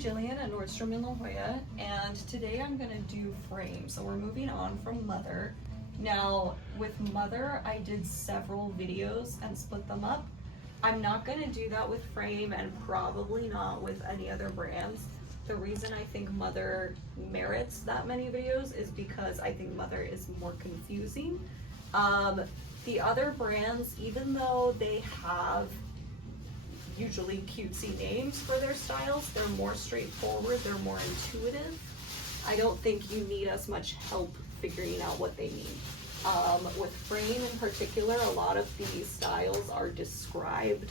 Jillian at Nordstrom in La Jolla, and today I'm gonna do frame. So we're moving on from Mother. Now with Mother, I did several videos and split them up. I'm not gonna do that with frame and probably not with any other brands. The reason I think Mother merits that many videos is because I think Mother is more confusing. The other brands, even though they have usually cutesy names for their styles, they're more straightforward, they're more intuitive. I don't think you need as much help figuring out what they mean. With frame in particular, a lot of these styles are described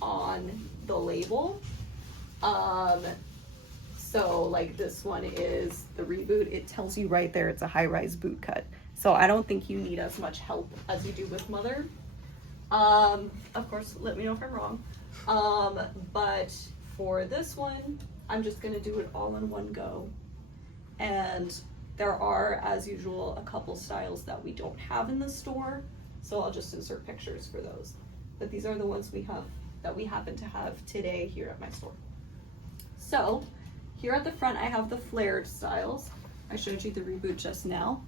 on the label. So like this one is the Reboot. It tells you right there it's a high-rise boot cut. So I don't think you need as much help as you do with Mother. Of course, let me know if I'm wrong. But for this one, I'm just gonna do it all in one go. And there are, as usual, a couple styles that we don't have in the store, so I'll just insert pictures for those. But these are the ones we have, that we happen to have today here at my store. So, here at the front I have the flared styles. I showed you the Reboot just now.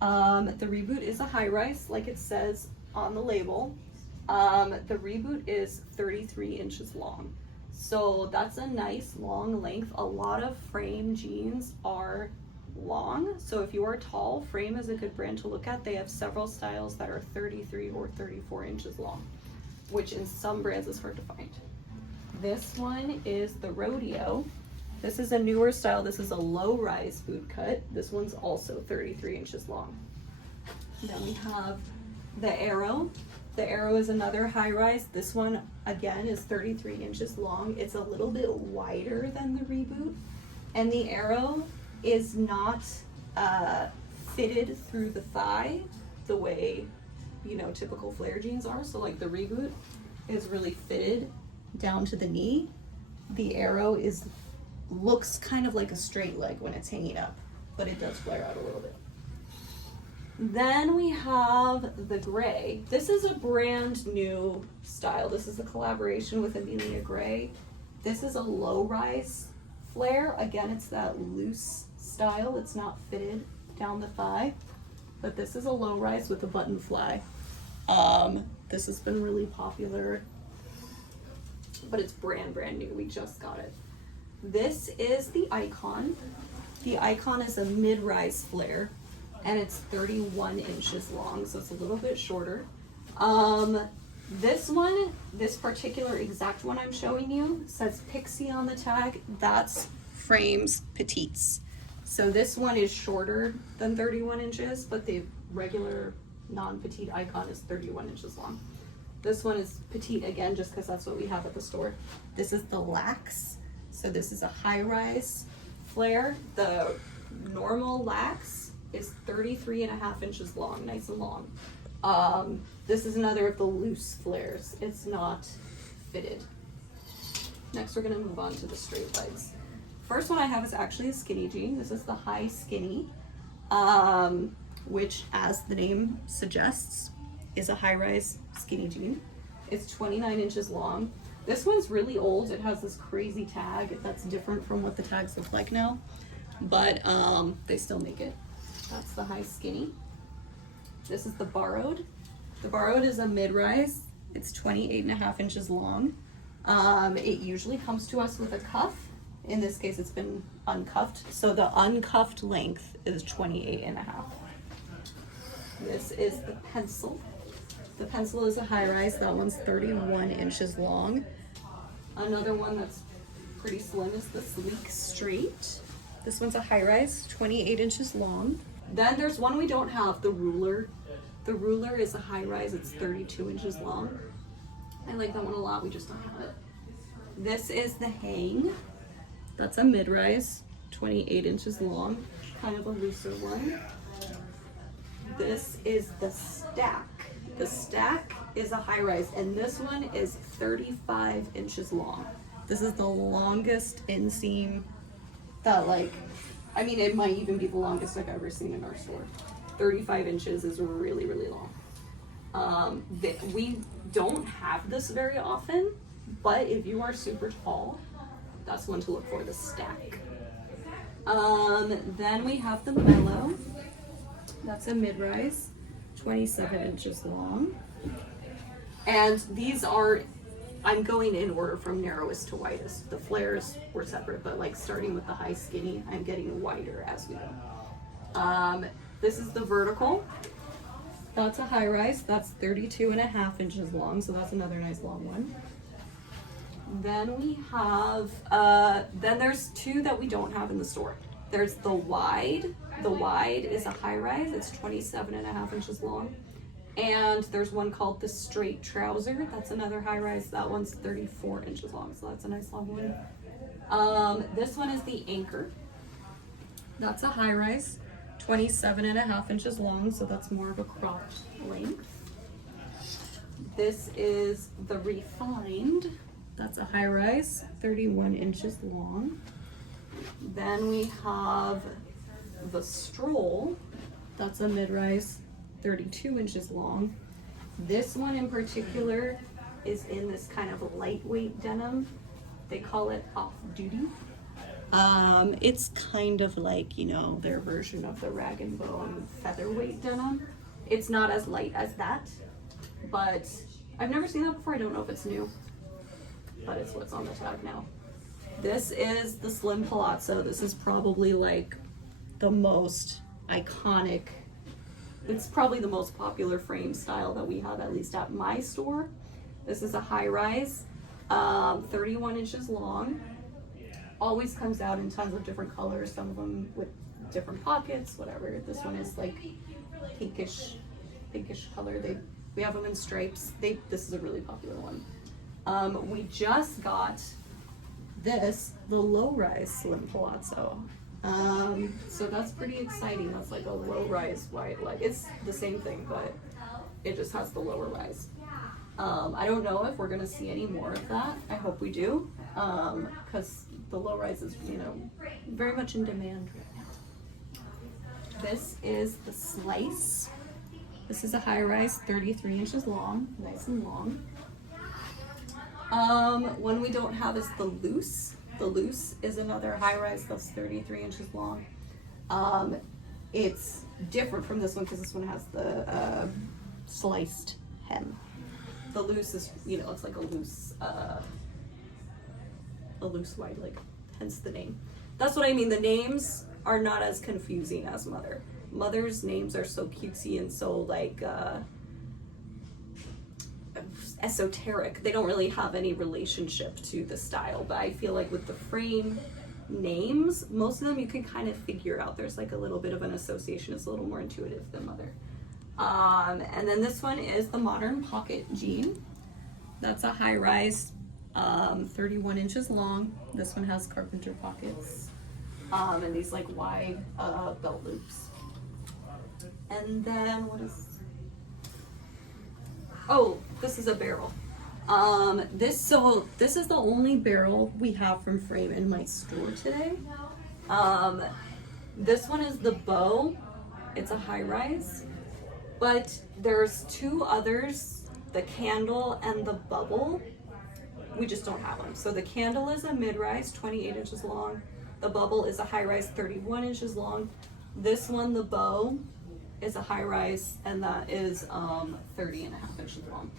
The Reboot is a high-rise, like it says on the label. The Reboot is 33 inches long. So that's a nice long length. A lot of frame jeans are long. So if you are tall, Frame is a good brand to look at. They have several styles that are 33 or 34 inches long, which in some brands is hard to find. This one is the Rodeo. This is a newer style. This is a low-rise boot cut. This one's also 33 inches long. Then we have the Arrow. The Arrow is another high-rise. This one, again, is 33 inches long. It's a little bit wider than the Reboot. And the Arrow is not fitted through the thigh the way, you know, typical flare jeans are. So like the Reboot is really fitted down to the knee. The Arrow looks kind of like a straight leg when it's hanging up, but it does flare out a little bit. Then we have the Gray. This is a brand new style. This is a collaboration with Amelia Gray. This is a low-rise flare. Again, it's that loose style. It's not fitted down the thigh, but this is a low-rise with a button fly. This has been really popular, but it's brand new. We just got it. This is the Icon. The Icon is a mid-rise flare, and it's 31 inches long, so it's a little bit shorter. This one, this particular exact one I'm showing you, says Pixie on the tag. That's Frame's Petites. So this one is shorter than 31 inches, but the regular non-petite Icon is 31 inches long. This one is petite again, just because that's what we have at the store. This is the Lax. So this is a high-rise flare. The normal Lax is 33.5 inches long, nice and long. This is another of the loose flares. It's not fitted. Next, we're gonna move on to the straight legs. First one I have is actually a skinny jean. This is the High Skinny, which, as the name suggests, is a high-rise skinny jean. It's 29 inches long. This one's really old. It has this crazy tag that's different from what the tags look like now, but they still make it. That's the High Skinny. This is the Borrowed. The Borrowed is a mid-rise. It's 28.5 inches long. It usually comes to us with a cuff. In this case, it's been uncuffed. So the uncuffed length is 28.5. This is the Pencil. The Pencil is a high-rise. That one's 31 inches long. Another one that's pretty slim is the Sleek Straight. This one's a high-rise, 28 inches long. Then there's one we don't have, the Ruler. The Ruler is a high-rise. It's 32 inches long. I like that one a lot. We just don't have it. This is the Hang. That's a mid-rise, 28 inches long, kind of a looser one. This is the Stack. The Stack is a high-rise, and this one is 35 inches long. This is the longest inseam that, like, I mean, it might even be the longest I've ever seen in our store. 35 inches is really, really long. We don't have this very often, but if you are super tall, That's one to look for, the stack. Then we have the Mellow. That's a mid-rise, 27 inches long. And these are, I'm going in order from narrowest to widest. The flares were separate, but like starting with the high skinny, I'm getting wider as we go. This is the Vertical. That's a high rise. That's 32.5 inches long, so that's another nice long one. Then we have, then there's two that we don't have in the store. There's the Wide. The Wide is a high rise. It's 27.5 inches long. And there's one called the Straight Trouser. That's another high rise. That one's 34 inches long, so that's a nice long one. This one is the Anchor. That's a high rise, 27.5 inches long, so that's more of a cropped length. This is the Refined. That's a high rise, 31 inches long. Then we have the Stroll. That's a mid-rise, 32 inches long. This one in particular is in this kind of lightweight denim. They call it Off Duty. It's kind of like, you know, their version of the Rag & Bone featherweight denim. It's not as light as that, but I've never seen that before. I don't know if it's new, but it's what's on the tag now. This is the Slim Palazzo. This is probably like the most iconic, it's probably the most popular frame style that we have, at least at my store. This is a high rise, 31 inches long. Always comes out in tons of different colors, some of them with different pockets, whatever. This one is like pinkish color. We have them in stripes. This is a really popular one. We just got this, the low rise Slim Palazzo. So that's pretty exciting. That's like a low rise wide leg. It's the same thing, but it just has the lower rise. I don't know if we're gonna see any more of that. I hope we do, because the low rise is, you know, very much in demand right now. This is the Slice. This is a high rise, 33 inches long, nice and long. One we don't have is the Loose. The Loose is another high rise that's 33 inches long. It's different from this one because this one has the sliced hem. The Loose is, you know, it's like a loose wide leg, hence the name. That's what I mean. The names are not as confusing as Mother. Mother's names are so cutesy and so like esoteric. They don't really have any relationship to the style, but I feel like with the frame names, most of them you can kind of figure out. There's like a little bit of an association. It's a little more intuitive than Mother. And then this one is the Modern Pocket Jean. That's a high rise, 31 inches long. This one has carpenter pockets, and these like wide belt loops. And then what is, oh, this is a barrel. This is the only barrel we have from Frame in my store today. This one is the Bow. It's a high rise, but there's two others, the Candle and the Bubble. We just don't have them. So the Candle is a mid-rise, 28 inches long. The Bubble is a high-rise, 31 inches long. This one, the Bow, is a high-rise, and that is 30.5 inches long.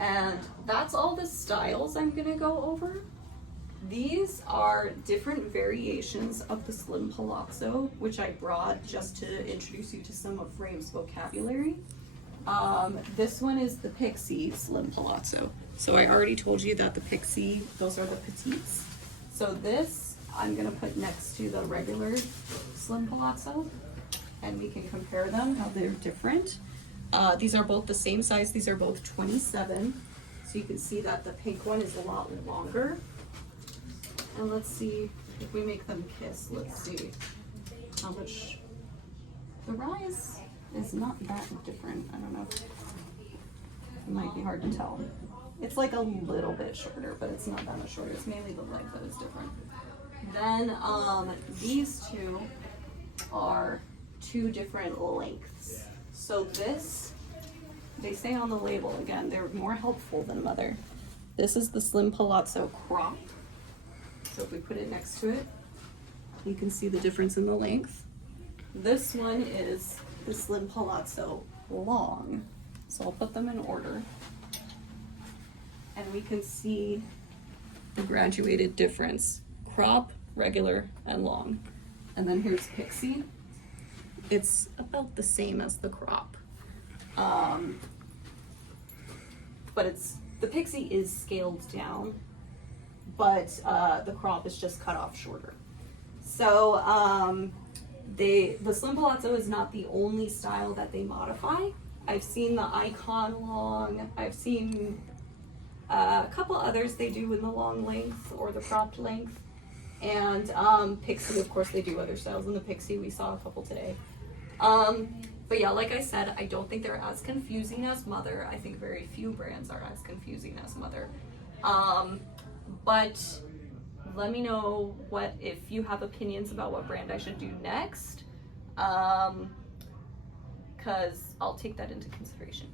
And that's all the styles I'm gonna go over. These are different variations of the Slim Palazzo, which I brought just to introduce you to some of Frame's vocabulary. This one is the Pixie Slim Palazzo. So I already told you that the Pixie, those are the petites. So this I'm gonna put next to the regular Slim Palazzo, and we can compare them, how they're different. These are both the same size. These are both 27. So you can see that the pink one is a lot longer. And let's see if we make them kiss. Let's see how much. The rise is not that different. I don't know. It might be hard to tell. It's like a little bit shorter, but it's not that much shorter. It's mainly the leg that is different. Then these two are two different lengths. So this, they say on the label, again, they're more helpful than Mother. This is the Slim Palazzo crop. So if we put it next to it, you can see the difference in the length. This one is the Slim Palazzo long. So I'll put them in order. And we can see the graduated difference. Crop, regular, and long. And then here's Pixie. It's about the same as the crop. But the Pixie is scaled down, but the crop is just cut off shorter. So the Slim Palazzo is not the only style that they modify. I've seen the Icon long. I've seen a couple others they do in the long length or the cropped length. And Pixie, of course, they do other styles in the Pixie. We saw a couple today. But yeah, like I said, I don't think they're as confusing as Mother. I think very few brands are as confusing as Mother. But let me know if you have opinions about what brand I should do next, because I'll take that into consideration.